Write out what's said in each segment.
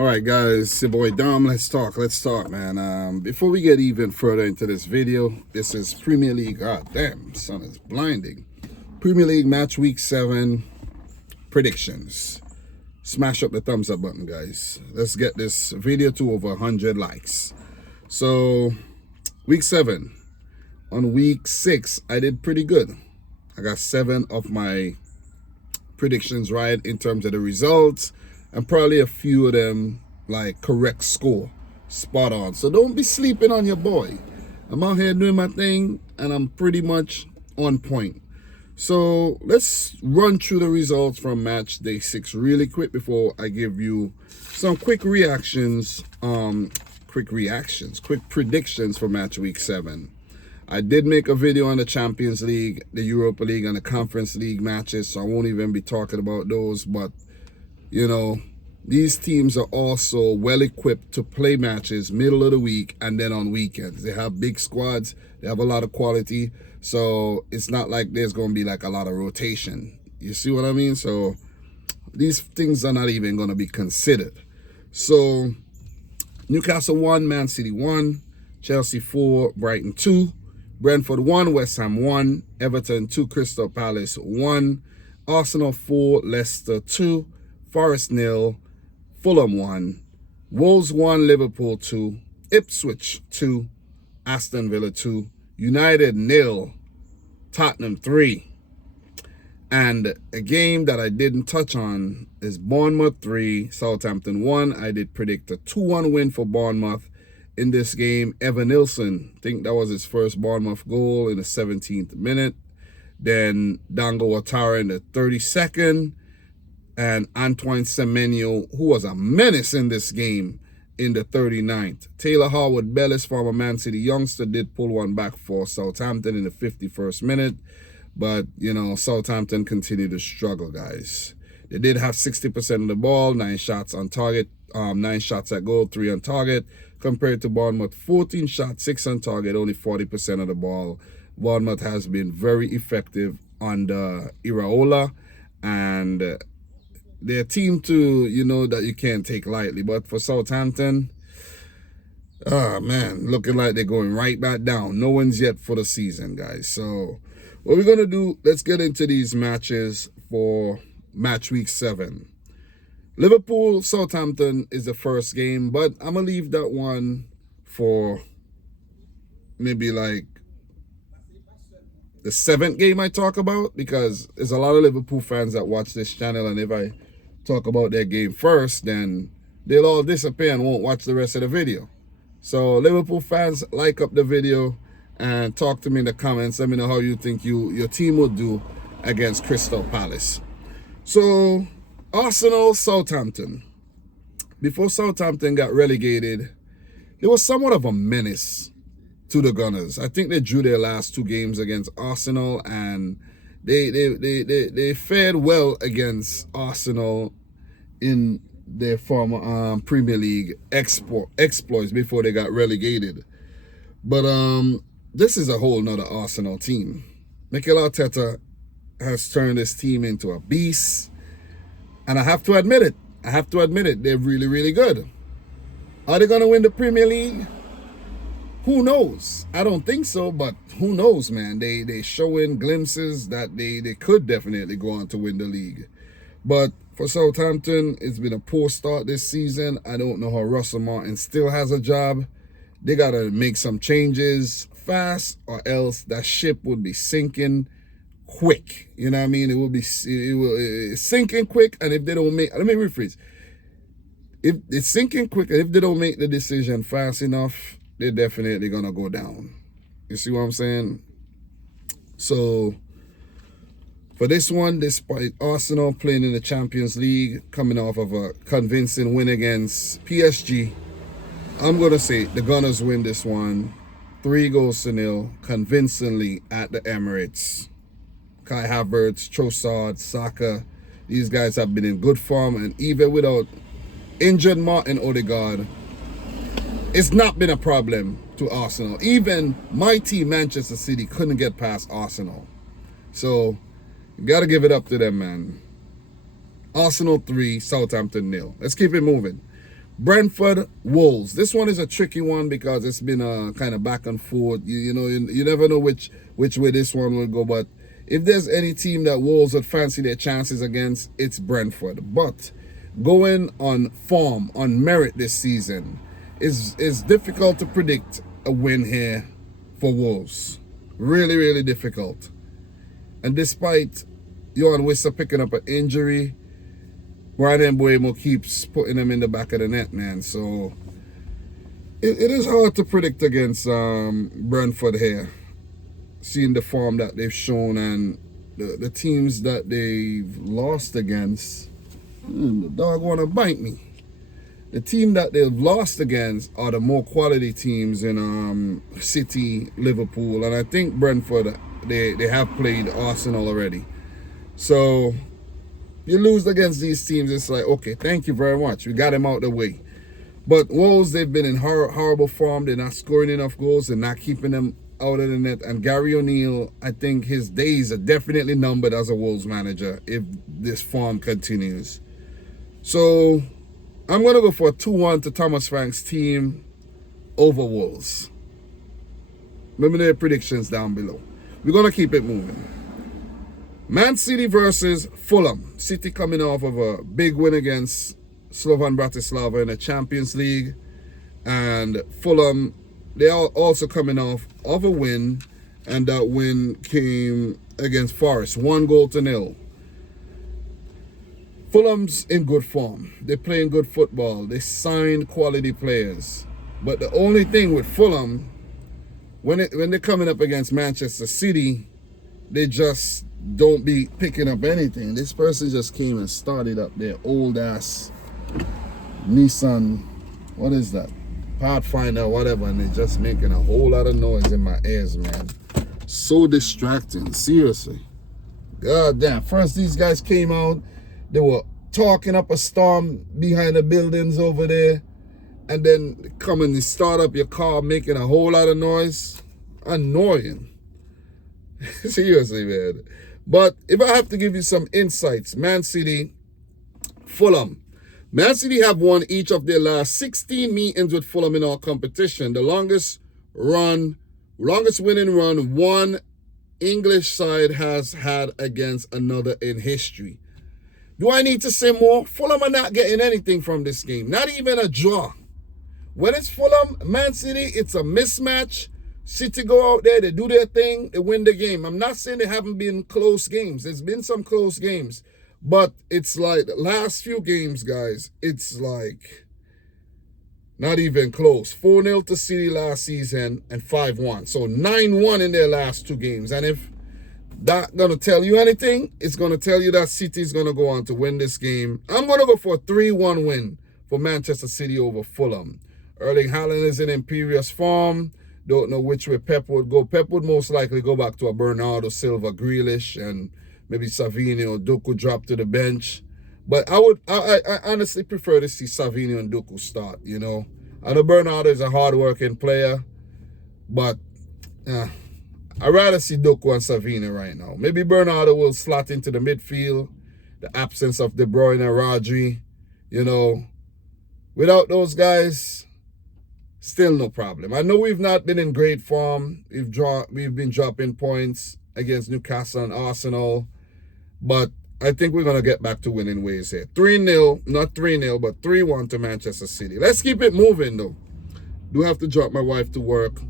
All right, guys, it's your boy Dom. Let's talk, man. Before we get even further into this video, this is Premier League. God damn, sun is blinding. Premier League match week 7 predictions. Smash up the thumbs up button, guys. Let's get this video to over 100 likes. So, week 7. On week 6, I did pretty good. I got 7 of my predictions right in terms of the results, and probably a few of them like correct score, spot on. So don't be sleeping on your boy. I'm out here doing my thing and I'm pretty much on point. So let's run through the results from match day 6 really quick before I give you some quick predictions for match week 7. I did make a video on the Champions League, the Europa League, and the Conference League matches, so I won't even be talking about those. But, you know, these teams are also well-equipped to play matches middle of the week and then on weekends. They have big squads. They have a lot of quality. So it's not like there's going to be like a lot of rotation. You see what I mean? So these things are not even going to be considered. So Newcastle 1, Man City 1, Chelsea 4, Brighton 2. Brentford 1, West Ham 1, Everton 2, Crystal Palace 1, Arsenal 4, Leicester 2, Forest 0, Fulham 1, Wolves 1, Liverpool 2, Ipswich 2, Aston Villa 2, United 0, Tottenham 3. And a game that I didn't touch on is Bournemouth 3, Southampton 1. I did predict a 2-1 win for Bournemouth. In this game, Evan Nilsson, I think that was his first Bournemouth goal in the 17th minute. Then Dango Ouattara in the 32nd. And Antoine Semenyo, who was a menace in this game, in the 39th. Taylor Harwood-Bellis, former Man City youngster, did pull one back for Southampton in the 51st minute. But, you know, Southampton continued to struggle, guys. They did have 60% of the ball, 9 shots on target, 9 shots at goal, 3 on target. Compared to Bournemouth, 14 shots, 6 on target, only 40% of the ball. Bournemouth has been very effective under Iraola, and they're a team to, you know, that you can't take lightly. But for Southampton, man, looking like they're going right back down. No wins yet for the season, guys. So what we're going to do, let's get into these matches for match week 7. Liverpool, Southampton is the first game, but I'm going to leave that one for maybe like the 7th game I talk about, because there's a lot of Liverpool fans that watch this channel, and if I talk about their game first, then they'll all disappear and won't watch the rest of the video. So Liverpool fans, like up the video and talk to me in the comments. Let me know how you think your team will do against Crystal Palace. So Arsenal, Southampton. Before Southampton got relegated, they were somewhat of a menace to the Gunners. I think they drew their last 2 games against Arsenal, and they fared well against Arsenal in their former Premier League exploits before they got relegated. But this is a whole nother Arsenal team. Mikel Arteta has turned this team into a beast. And I have to admit it. They're really, really good. Are they going to win the Premier League? Who knows? I don't think so, but who knows, man. They showing glimpses that they could definitely go on to win the league. But for Southampton, it's been a poor start this season. I don't know how Russell Martin still has a job. They got to make some changes fast, or else that ship would be sinking quick. You know what I mean? It will sinking quick, and if they don't make, let me rephrase. If it's sinking quick, and if they don't make the decision fast enough, they're definitely gonna go down. You see what I'm saying? So for this one, despite Arsenal playing in the Champions League, coming off of a convincing win against PSG, I'm gonna say the Gunners win this one 3-0 convincingly at the Emirates. Kai Havertz, Trossard, Saka, these guys have been in good form, and even without injured Martin Odegaard, it's not been a problem to Arsenal. Even my team, Manchester City, couldn't get past Arsenal. So you got to give it up to them, man. Arsenal 3, Southampton 0. Let's keep it moving. Brentford, Wolves. This one is a tricky one because it's been a kind of back and forth. You never know which way this one will go. But if there's any team that Wolves would fancy their chances against, it's Brentford. But going on form, on merit this season, is difficult to predict a win here for Wolves. Really, really difficult. And despite Johan Wissa picking up an injury, Brian Mbeumo keeps putting them in the back of the net, man. So it is hard to predict against Brentford here, seeing the form that they've shown and the teams that they've lost against. The dog want to bite me. The team that they've lost against are the more quality teams in City, Liverpool, and I think Brentford, they have played Arsenal already. So you lose against these teams, it's like, okay, thank you very much. We got them out the way. But Wolves, they've been in horrible form. They're not scoring enough goals. They're not keeping them out of the net. And Gary O'Neill, I think his days are definitely numbered as a Wolves manager if this form continues. So I'm going to go for a 2-1 to Thomas Frank's team over Wolves. Let me know your predictions down below. We're going to keep it moving. Man City versus Fulham. City coming off of a big win against Slovan Bratislava in the Champions League. And Fulham, they are also coming off of a win. And that win came against Forest. 1-0. Fulham's in good form. They're playing good football. They signed quality players. But the only thing with Fulham, when they're coming up against Manchester City, they just don't be picking up anything. This person just came and started up their old ass Nissan, what is that? Pathfinder, whatever, and they're just making a whole lot of noise in my ears, man. So distracting, seriously. God damn. First these guys came out, they were talking up a storm behind the buildings over there, and then come and start up your car making a whole lot of noise. Annoying. Seriously, man. But if I have to give you some insights, Man City, Fulham. Man City have won each of their last 16 meetings with Fulham in all competition. The longest winning run one English side has had against another in history. Do I need to say more? Fulham are not getting anything from this game. Not even a draw. When it's Fulham, Man City, it's a mismatch. City go out there, they do their thing, they win the game. I'm not saying they haven't been close games. There's been some close games. But it's like the last few games, guys, it's like not even close. 4-0 to City last season and 5-1. So 9-1 in their last two games. And if that's going to tell you anything, it's going to tell you that City is going to go on to win this game. I'm going to go for a 3-1 win for Manchester City over Fulham. Erling Haaland is in imperious form. Don't know which way Pep would go. Pep would most likely go back to a Bernardo Silva, Grealish, and maybe Savinho or Doku drop to the bench. But I honestly prefer to see Savinho and Doku start, you know. I know Bernardo is a hard-working player, but I'd rather see Doku and Savinho right now. Maybe Bernardo will slot into the midfield, the absence of De Bruyne and Rodri, you know. Without those guys, still no problem. I know we've not been in great form. We've been dropping points against Newcastle and Arsenal. But I think we're going to get back to winning ways here. 3-0, not 3-0, but 3-1 to Manchester City. Let's keep it moving, though. Do have to drop my wife to work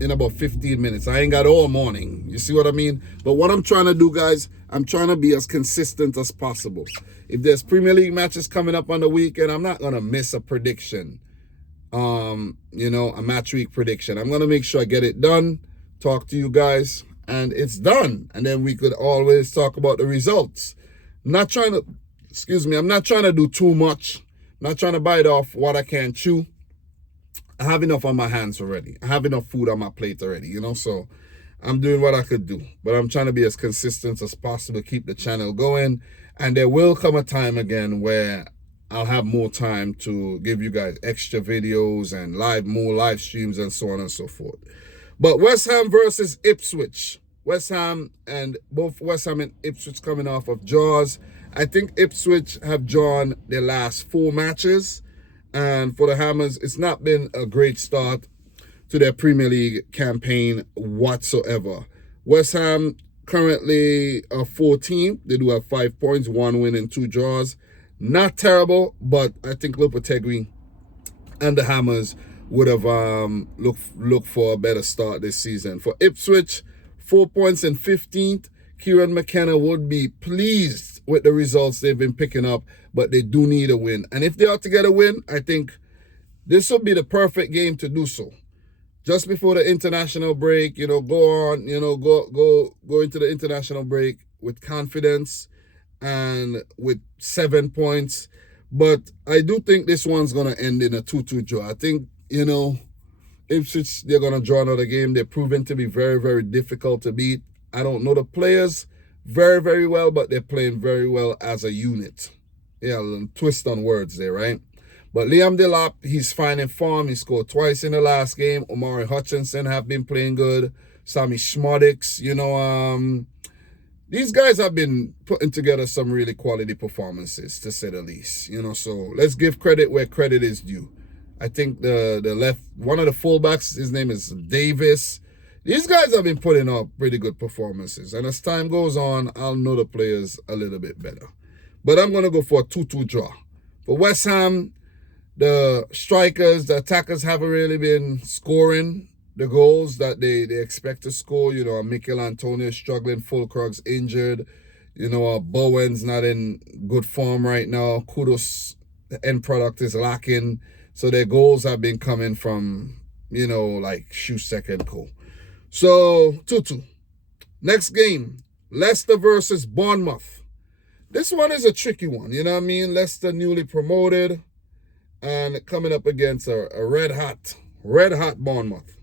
in about 15 minutes. I ain't got all morning. You see what I mean? But what I'm trying to do, guys, I'm trying to be as consistent as possible. If there's Premier League matches coming up on the weekend, I'm not going to miss a prediction. You know, a match week prediction. I'm going to make sure I get it done, talk to you guys, and it's done. And then we could always talk about the results. I'm not trying to do too much. I'm not trying to bite off what I can't chew. I have enough on my hands already. I have enough food on my plate already, you know, so I'm doing what I could do. But I'm trying to be as consistent as possible, keep the channel going. And there will come a time again where I'll have more time to give you guys extra videos and more live streams and so on and so forth. But West Ham versus Ipswich. West Ham and Ipswich coming off of draws. I think Ipswich have drawn their last 4 matches. And for the Hammers, it's not been a great start to their Premier League campaign whatsoever. West Ham currently are 14th. They do have 5 points, 1 win and 2 draws. Not terrible, but I think Lopetegui and the Hammers would have looked for a better start this season. For Ipswich, 4 points and 15th. Kieran McKenna would be pleased with the results they've been picking up, but they do need a win. And if they are to get a win, I think this would be the perfect game to do so. Just before the international break, go on, go into the international break with confidence and with 7 points. But I do think this one's going to end in a 2-2 draw. I think, Ipswich, they're going to draw another game. They're proven to be very, very difficult to beat. I don't know the players very, very well, but they're playing very well as a unit. Yeah, a twist on words there, right? But Liam Delap, he's finding form. He scored twice in the last game. Omari Hutchinson have been playing good. Sammy Schmodix, these guys have been putting together some really quality performances, to say the least. So let's give credit where credit is due. I think the left, one of the fullbacks, his name is Davis. These guys have been putting up pretty good performances. And as time goes on, I'll know the players a little bit better. But I'm going to go for a 2-2 draw. For West Ham, the strikers, the attackers haven't really been scoring the goals that they expect to score. Mikel Antonio struggling, Fulkrug's injured. Bowen's not in good form right now. Kudos, the end product is lacking. So their goals have been coming from, like Shusek and co. So, 2-2. Next game, Leicester versus Bournemouth. This one is a tricky one, Leicester newly promoted and coming up against a red-hot Bournemouth.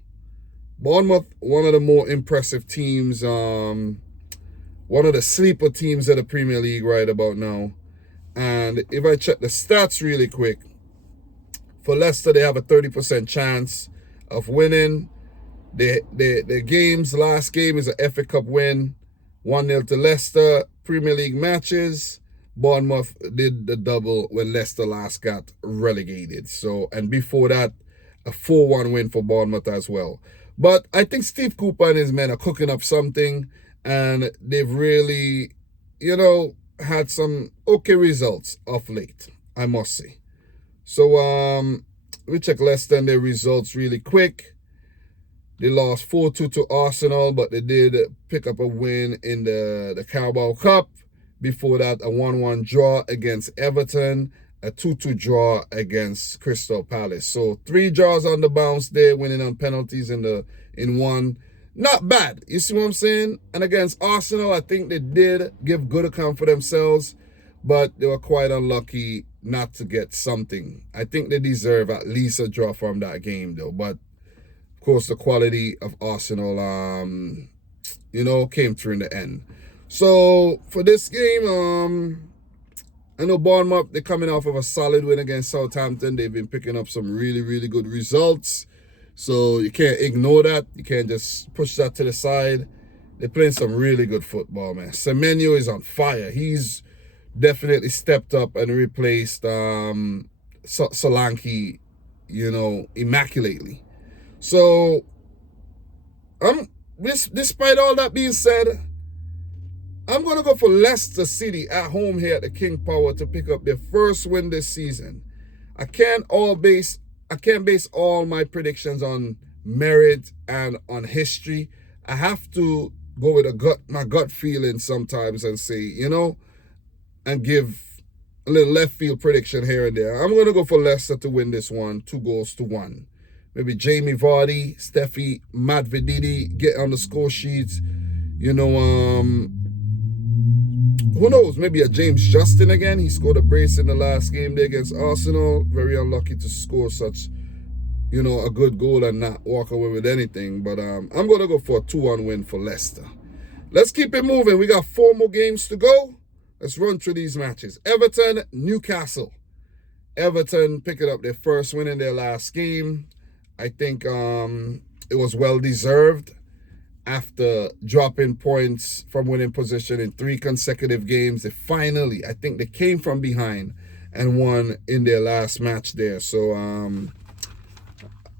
Bournemouth, one of the more impressive teams, one of the sleeper teams of the Premier League right about now. And if I check the stats really quick, for Leicester, they have a 30% chance of winning. The games, last game is a FA Cup win, 1-0 to Leicester. Premier League matches, Bournemouth did the double when Leicester last got relegated. So, and before that, a 4-1 win for Bournemouth as well. But I think Steve Cooper and his men are cooking up something, and they've really, had some okay results of late, I must say. So, we check Leicester and their results really quick. They lost 4-2 to Arsenal, but they did pick up a win in the Carabao Cup. Before that, a 1-1 draw against Everton, a 2-2 draw against Crystal Palace. So 3 draws on the bounce there, winning on penalties in one. Not bad. You see what I'm saying? And against Arsenal, I think they did give good account for themselves, but they were quite unlucky not to get something. I think they deserve at least a draw from that game, though. But of course, the quality of Arsenal, came through in the end. So for this game, I know Bournemouth, they're coming off of a solid win against Southampton. They've been picking up some really, really good results. So you can't ignore that. You can't just push that to the side. They're playing some really good football, man. Semenyo is on fire. He's definitely stepped up and replaced Solanke, immaculately. So, despite all that being said, I'm going to go for Leicester City at home here at the King Power to pick up their first win this season. I can't base all my predictions on merit and on history. I have to go with my gut feeling sometimes and say, and give a little left field prediction here and there. I'm going to go for Leicester to win this one, 2-1. Maybe Jamie Vardy, Steffi, Matt Vididi get on the score sheets. Who knows? Maybe a James Justin again. He scored a brace in the last game there against Arsenal. Very unlucky to score such, a good goal and not walk away with anything. But I'm going to go for a 2-1 win for Leicester. Let's keep it moving. We got 4 more games to go. Let's run through these matches. Everton, Newcastle. Everton picking up their first win in their last game. I think it was well-deserved after dropping points from winning position in 3 consecutive games. They finally, I think they came from behind and won in their last match there. So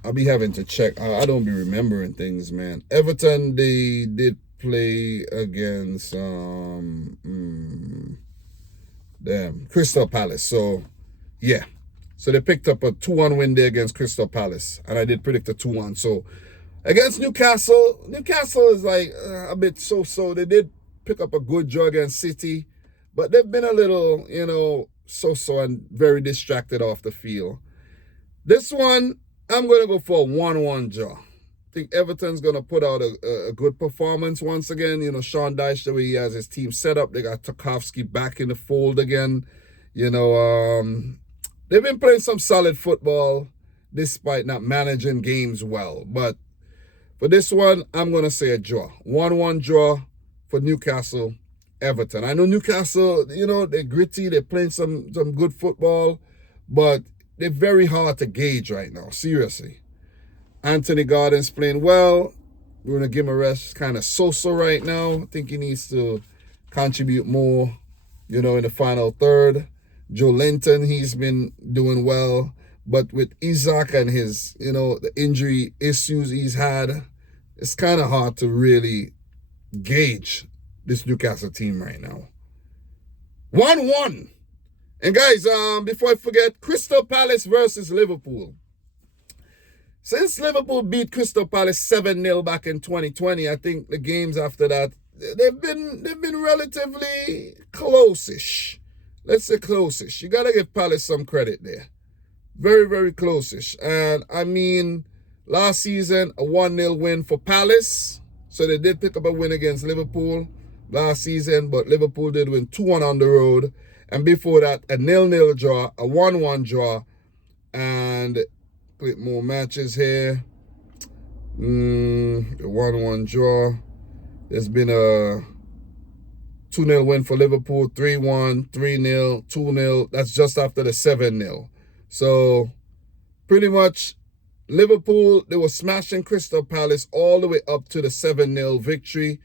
I'll be having to check. I don't be remembering things, man. Everton, they did play against Crystal Palace. So yeah. So they picked up a 2-1 win there against Crystal Palace. And I did predict a 2-1. So against Newcastle is like a bit so-so. They did pick up a good draw against City. But they've been a little, so-so and very distracted off the field. This one, I'm going to go for a 1-1 draw. I think Everton's going to put out a good performance once again. Sean Dyche, the way he has his team set up. They got Tarkowski back in the fold again. They've been playing some solid football despite not managing games well. But for this one, I'm going to say a draw. 1-1 draw for Newcastle, Everton. I know Newcastle, they're gritty. They're playing some good football. But they're very hard to gauge right now. Seriously. Anthony Gordon's playing well. We're going to give him a rest. Kind of so-so right now. I think he needs to contribute more, in the final third. Joe Linton, he's been doing well. But with Isaac and his, the injury issues he's had, it's kind of hard to really gauge this Newcastle team right now. 1-1. And guys, before I forget, Crystal Palace versus Liverpool. Since Liverpool beat Crystal Palace 7-0 back in 2020, I think the games after that, they've been relatively close-ish. Let's say close-ish. You got to give Palace some credit there. Very, very close-ish. And I mean, last season, a 1-0 win for Palace. So they did pick up a win against Liverpool last season, but Liverpool did win 2-1 on the road. And before that, a 0-0 draw, a 1-1 draw, and click more matches here. A 1-1 draw. There's been a 2-0 win for Liverpool, 3-1, 3-0, 2-0. That's just after the 7-0. So pretty much Liverpool, they were smashing Crystal Palace all the way up to the 7-0 victory.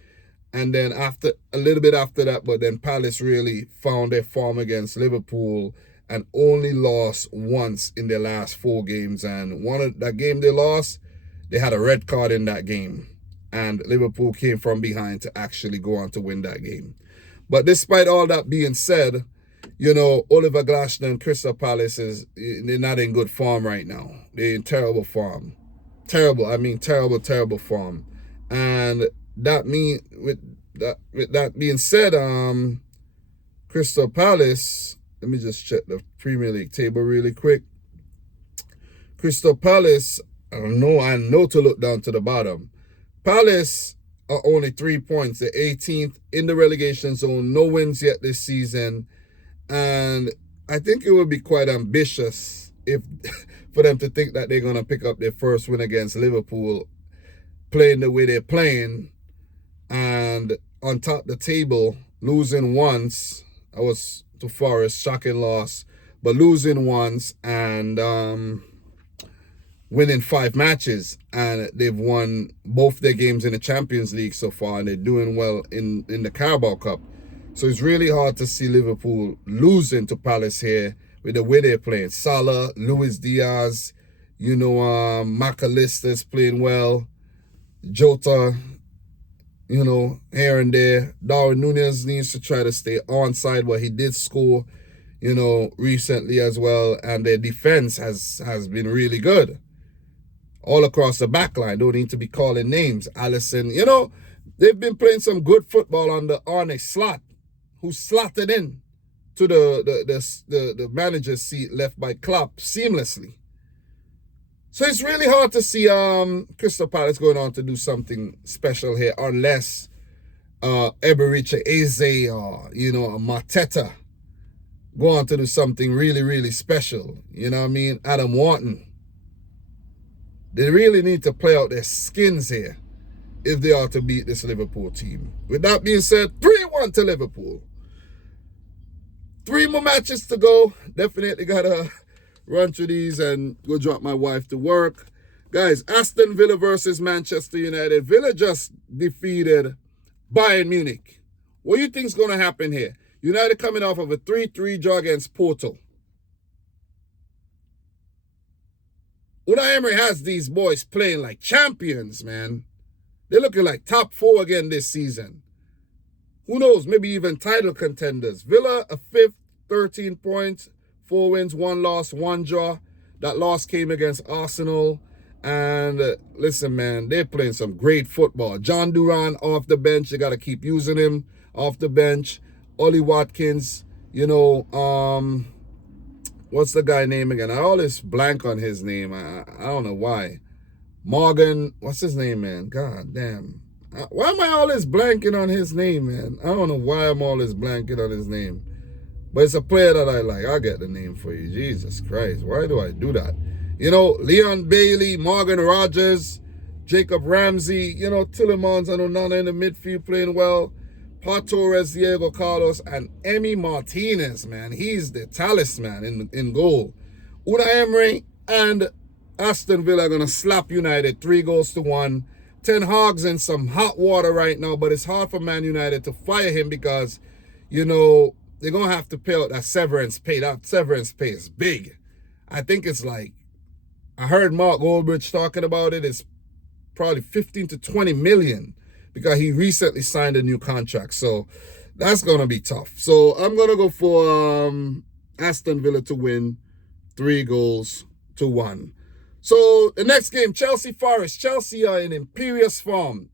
And then a little bit after that, but then Palace really found their form against Liverpool and only lost once in their last 4 games. And one of that game they lost, they had a red card in that game. And Liverpool came from behind to actually go on to win that game. But despite all that being said, Oliver Glasner and Crystal Palace, they're not in good form right now. They're in terrible form. Terrible form. And with that being said, Crystal Palace, let me just check the Premier League table really quick. Crystal Palace, I know to look down to the bottom. Palace are only 3 points. They're 18th in the relegation zone. No wins yet this season. And I think it would be quite ambitious for them to think that they're going to pick up their first win against Liverpool, playing the way they're playing. And on top of the table, losing once. I was to Forest, shocking loss. But losing once and winning 5 matches. And they've won both their games in the Champions League so far. And they're doing well in the Carabao Cup. So it's really hard to see Liverpool losing to Palace here with the way they're playing. Salah, Luis Diaz, McAllister's playing well. Jota, here and there. Darwin Núñez needs to try to stay onside, but he did score, recently as well. And their defense has been really good. All across the back line. Don't need to be calling names. Alisson, they've been playing some good football under Arne Slot, who slotted in to the manager's seat left by Klopp seamlessly. So it's really hard to see Crystal Palace going on to do something special here unless Eberechi Eze or, Mateta go on to do something really, really special. You know what I mean? Adam Wharton. They really need to play out their skins here if they are to beat this Liverpool team. With that being said, 3-1 to Liverpool. 3 more matches to go. Definitely got to run through these and go drop my wife to work. Guys, Aston Villa versus Manchester United. Villa just defeated Bayern Munich. What do you think is going to happen here? United coming off of a 3-3 draw against Porto. Unai Emery has these boys playing like champions, man. They're looking like top 4 again this season. Who knows? Maybe even title contenders. Villa, a 5th, 13 points, 4 wins, 1 loss, 1 draw. That loss came against Arsenal. And listen, man, they're playing some great football. John Duran off the bench. You got to keep using him off the bench. Ollie Watkins, you know, what's the guy name again? I always blank on his name. I don't know why. Morgan, what's his name, man? God damn. Why am I always blanking on his name, man? I don't know why I'm always blanking on his name. But it's a player that I like. I'll get the name for you. Jesus Christ. Why do I do that? You know, Leon Bailey, Morgan Rogers, Jacob Ramsey, you know, Tillemans and Onana in the midfield playing well. Pau Torres, Diego Carlos, and Emi Martinez, man. He's the talisman in goal. Unai Emery and Aston Villa are going to slap United 3-1. Ten Hag's in some hot water right now, but it's hard for Man United to fire him because, you know, they're going to have to pay out that severance pay. That severance pay is big. I think it's like, I heard Mark Goldbridge talking about it. It's probably 15 to 20 million because he recently signed a new contract. So that's going to be tough. So I'm going to go for Aston Villa to win 3-1. So the next game, Chelsea Forest. Chelsea are in imperious form.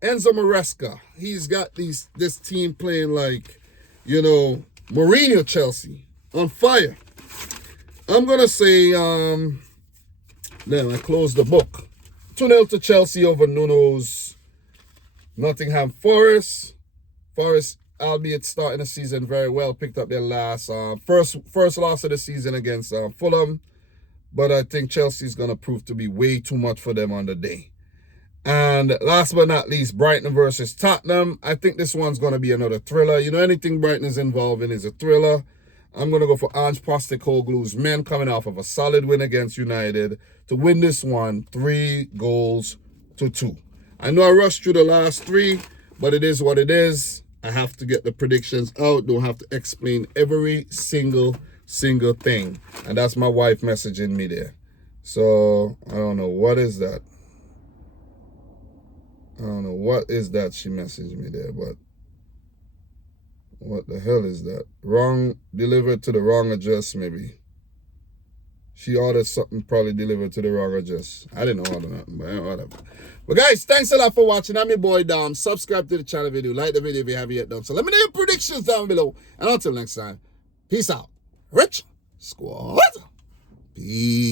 Enzo Maresca, he's got this team playing like, you know, Mourinho Chelsea on fire. I'm going to say, then I close the book. 2-0 to Chelsea over Nuno's Nottingham Forest. Forest, albeit starting the season very well, picked up their last first loss of the season against Fulham. But I think Chelsea's going to prove to be way too much for them on the day. And last but not least, Brighton versus Tottenham. I think this one's going to be another thriller. You know, anything Brighton is involved in is a thriller. I'm going to go for Ange Postecoglou's men coming off of a solid win against United to win this one 3-2. I know I rushed through the last 3, but it is what it is. I have to get the predictions out. Don't have to explain every single thing. And that's my wife messaging me there. So, I don't know. What is that? I don't know what is that she messaged me there, but what the hell is that? Wrong, delivered to the wrong address, maybe. She ordered something probably delivered to the wrong address. I didn't order nothing, but whatever. But guys, thanks a lot for watching. I'm your boy Dom. Subscribe to the channel video. Like the video if you haven't yet done so. Let me know your predictions down below. And until next time, peace out. Rich Squad. Peace.